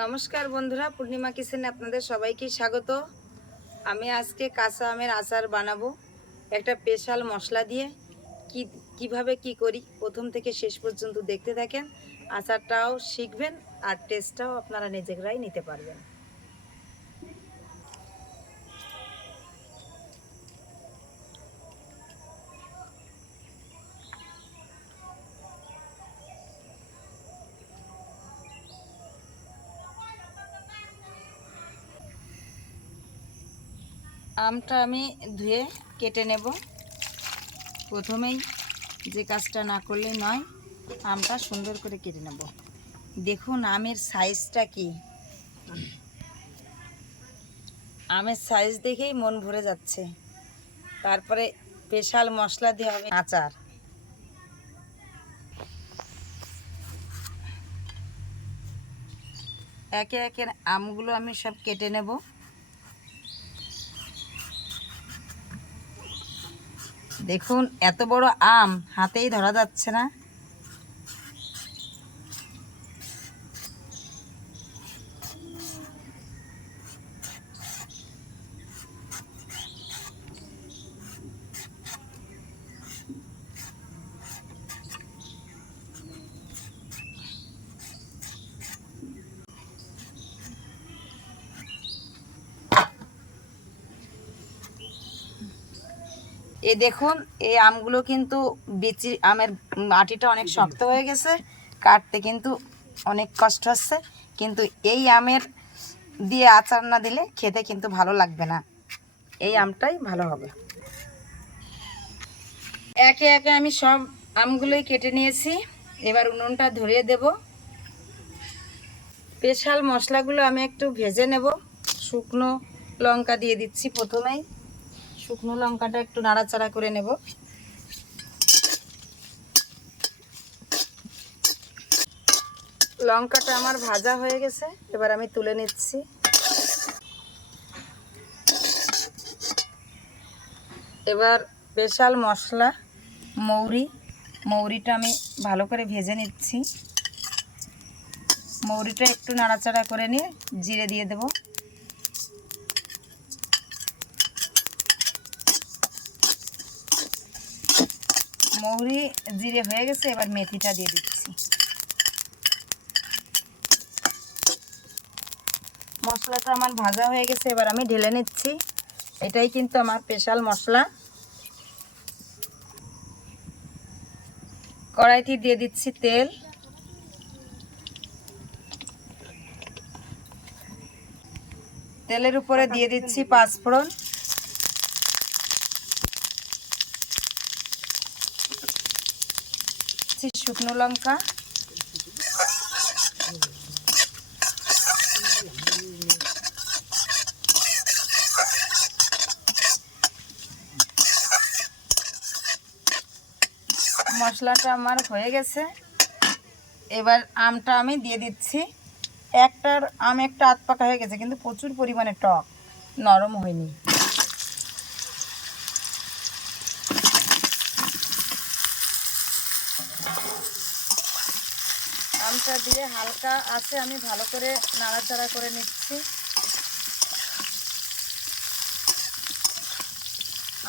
নমস্কার বন্ধুরা, পূর্ণিমা কিচেনে আপনাদের সবাইকে স্বাগত। আমি আজকে কাঁচা আমের আচার বানাবো একটা স্পেশাল মশলা দিয়ে। কিভাবে কি করি প্রথম থেকে শেষ পর্যন্ত দেখতে থাকেন। আচারটাও শিখবেন আর টেস্টটাও আপনারা নিজেরাই নিতে পারবেন। আমটা আমি ধুয়ে কেটে নেব। প্রথমেই যে কাজটা না করলেই নয়, আমটা সুন্দর করে কেটে নেব। দেখুন আমের সাইজটা কি, আমের সাইজ দেখেই মন ভরে যাচ্ছে। তারপরে স্পেশাল মশলা দিয়ে হবে আচার। একে একে আমগুলো আমি সব কেটে নেব। দেখুন এত বড় আম হাতেই ধরা যাচ্ছে না। এই দেখুন এই আমগুলো কিন্তু বিচি আমের আটিটা অনেক শক্ত হয়ে গেছে, কাটতে কিন্তু অনেক কষ্ট হচ্ছে। কিন্তু এই আমের দিয়ে আচার না দিলে খেতে কিন্তু ভালো লাগবে না, এই আমটাই ভালো হবে। একে একে আমি সব আমগুলোই কেটে নিয়েছি। এবার উনুনটা ধরিয়ে দেব। স্পেশাল মশলাগুলো আমি একটু ভেজে নেব। শুকনো লঙ্কা দিয়ে দিচ্ছি প্রথমেই। শুকনো লঙ্কাটা একটু নাড়াচাড়া করে নেব। লঙ্কাটা আমার ভাজা হয়ে গেছে, এবার আমি তুলে নিচ্ছি। এবার স্পেশাল মশলা মৌরিটা আমি ভালো করে ভেজে নিচ্ছি। মৌরিটা একটু নাড়াচাড়া করে নিয়ে জিরে দিয়ে দেব। মৌরি জিরে হয়ে গেছে, এবার মেথিটা দিয়ে দিচ্ছি। মশলাটা আমার ভাজা হয়ে গেছে, এবার আমি ঢেলে নিচ্ছি। এটাই কিন্তু আমার স্পেশাল মশলা। কড়াইতে দিয়ে দিচ্ছি তেল। তেলের উপরে দিয়ে দিচ্ছি পাঁচফোড়ন, শুকনো লঙ্কা, মশলাটা আমার হয়ে গেছে। এবার আমটা আমি দিয়ে দিচ্ছি। আম একটা আধ পাকা হয়ে গেছে, কিন্তু প্রচুর পরিমাণে টক, নরম হয়নি। আমটা দিয়ে হালকা আছে আমি ভালো করে নাড়াচাড়া করে নিচ্ছি।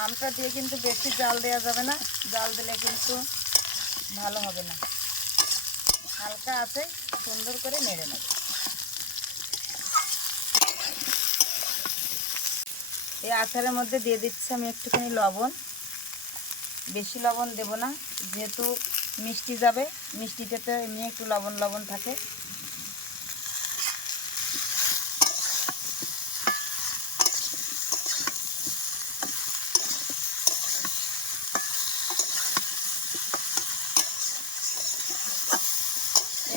আমটা দিয়ে কিন্তু বেশি জাল দেওয়া যাবে না, জাল দিলে কিন্তু ভালো হবে না। হালকা আছে সুন্দর করে নেড়ে নেব। এই আচারের মধ্যে দিয়ে দিচ্ছি আমি একটুখানি লবণ। বেশি লবণ দেব না, যেহেতু মিষ্টি যাবে, মিষ্টিটাতে এমনি একটু লবণ লবণ থাকে।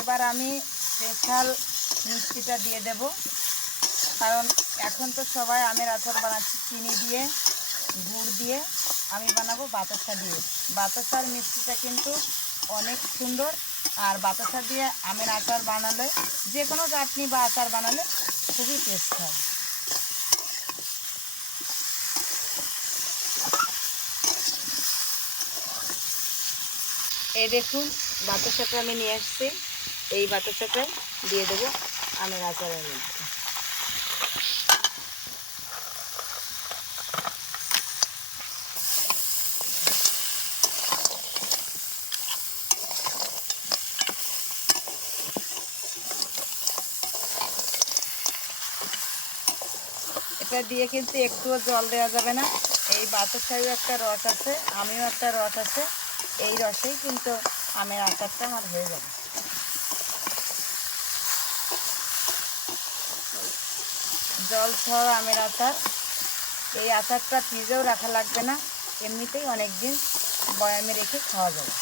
এবার আমি স্পেশাল মিষ্টিটা দিয়ে দেব, কারণ এখন তো সবাই আমের আচার বানাচ্ছি চিনি দিয়ে, গুড় দিয়ে। আমি বানাবো বাতাসা দিয়ে। বাতাসার মিষ্টিটা কিন্তু অনেক সুন্দর, আর বাতাসা দিয়ে আমের আচার বানালে, যে কোনো চাটনি বা আচার বানালে খুবই টেস্ট হয়। এই দেখুন বাতাসাটা আমি নিয়ে আসছি, এই বাতাসাটাই দিয়ে দেবো। আমের আচারের মধ্যে। এটা দিয়ে কিন্তু একটুও জল দেওয়া যাবে না। এই বাতাসায়ও একটা রস আছে, আমিও একটা রস আছে, এই রসেই কিন্তু আমের আচারটা আমার হয়ে যাবে। জল ছাড়া আমের আচার। এই আচারটা ফ্রিজেও রাখা লাগবে না, এমনিতেই অনেক দিন বয়ামে রেখে খাওয়া যাবে।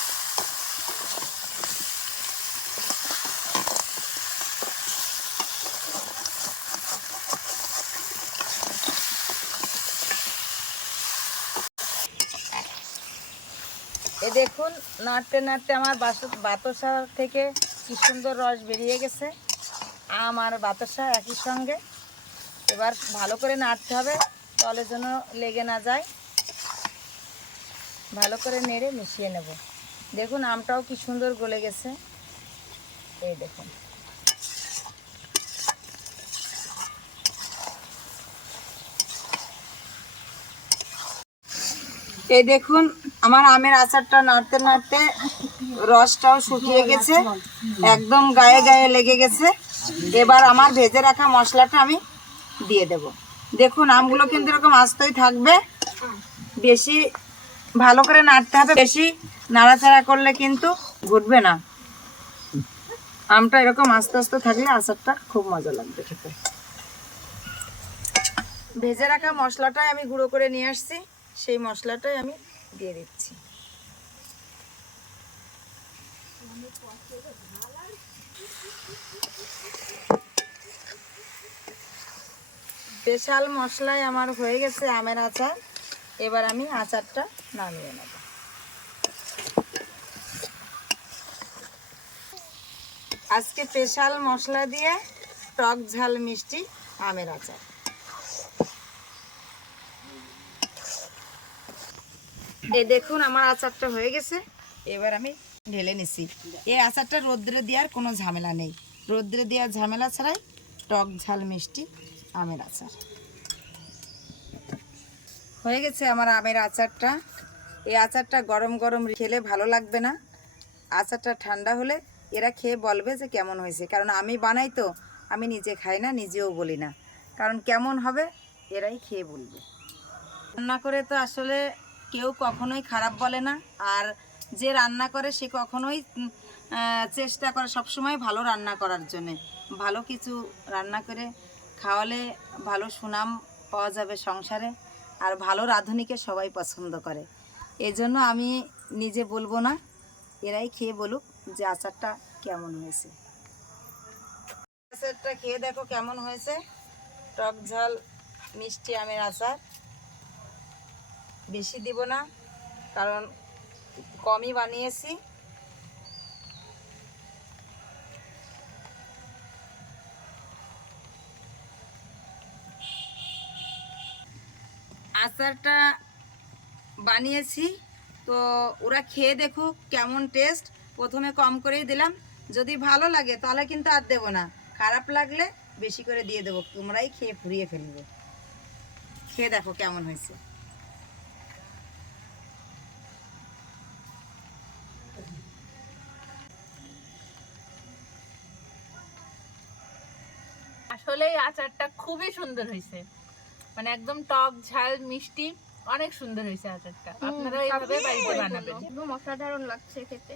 এ দেখুন, নাড়তে নাড়তে আমার বাতাসা থেকে কি সুন্দর রস বেরিয়ে গেছে। আম আর বাতাসা একই সঙ্গে। এবার ভালো করে নাড়তে হবে, তলে যেন লেগে না যায়। ভালো করে নেড়ে মিশিয়ে নেব। দেখুন আমটাও কি সুন্দর গলে গেছে, এই দেখুন। এই দেখুন আমার আমের আচারটা নাড়তে নাড়তে রসটাও শুকিয়ে গেছে, একদম গায়ে গায়ে লেগে গেছে। এবার আমার ভেজে রাখা মশলাটা আমি দিয়ে দেব। দেখুন আমগুলো কিন্তু এরকম আস্তই থাকবে, বেশি ভালো করে নাড়তে হবে, বেশি নাড়াচাড়া করলে কিন্তু ঘুটবে না। আমটা এরকম আস্তে আস্তে থাকলে আচারটা খুব মজা লাগবে খেতে। ভেজে রাখা মশলাটাই আমি গুঁড়ো করে নিয়ে আসছি, সেই মশলাটাই আমি দিয়ে দিচ্ছি। স্পেশাল মশলাই আমার হয়ে গেছে আমের আচার। এবার আমি আচারটা নামিয়ে নেব। আজকে স্পেশাল মশলা দিয়ে টক ঝাল মিষ্টি আমের আচার। এই দেখুন আমার আচারটা হয়ে গেছে, এবার আমি ঢেলে নিছি। এই আচারটা রোদ্রে দেওয়ার কোনো ঝামেলা নেই, রোদ্রে দেওয়ার ঝামেলা ছাড়াই টক ঝাল মিষ্টি আমের আচার হয়ে গেছে আমার আমের আচারটা। এই আচারটা গরম গরম খেলে ভালো লাগবে না, আচারটা ঠান্ডা হলে এরা খেয়ে বলবে যে কেমন হয়েছে। কারণ আমি বানাই তো, আমি নিজে খাই না, নিজেও বলি না, কারণ কেমন হবে এরাই খেয়ে বলবে। রান্না করে তো আসলে কেউ কখনোই খারাপ বলে না, আর যে রান্না করে সে কখনোই চেষ্টা করে সবসময় ভালো রান্না করার জন্যে। ভালো কিছু রান্না করে খাওয়ালে ভালো সুনাম পাওয়া যাবে সংসারে, আর ভালো রাঁধুনিকে সবাই পছন্দ করে। এই জন্য আমি নিজে বলবো না, এরাই খেয়ে বলুক যে আচারটা কেমন হয়েছে। আচারটা খেয়ে দেখো কেমন হয়েছে, টক ঝাল মিষ্টি আমের আচার। বেশি দিব না, কারণ কমই বানিয়েছি। আচারটা বানিয়েছি তো ওরা খেয়ে দেখুক কেমন টেস্ট। প্রথমে কম করেই দিলাম, যদি ভালো লাগে তাহলে কিন্তু আর দেবো না, খারাপ লাগলে বেশি করে দিয়ে দেবো, তোমরাই খেয়ে ফুরিয়ে ফেলবে। খেয়ে দেখো কেমন হয়েছে। আসলে এই আচারটা খুবই সুন্দর হয়েছে, মানে একদম টক ঝাল মিষ্টি, অনেক সুন্দর হয়েছে আচারটা। আপনারা এইভাবে বাড়িতে বানাবেন, একদম অসাধারণ লাগছে খেতে।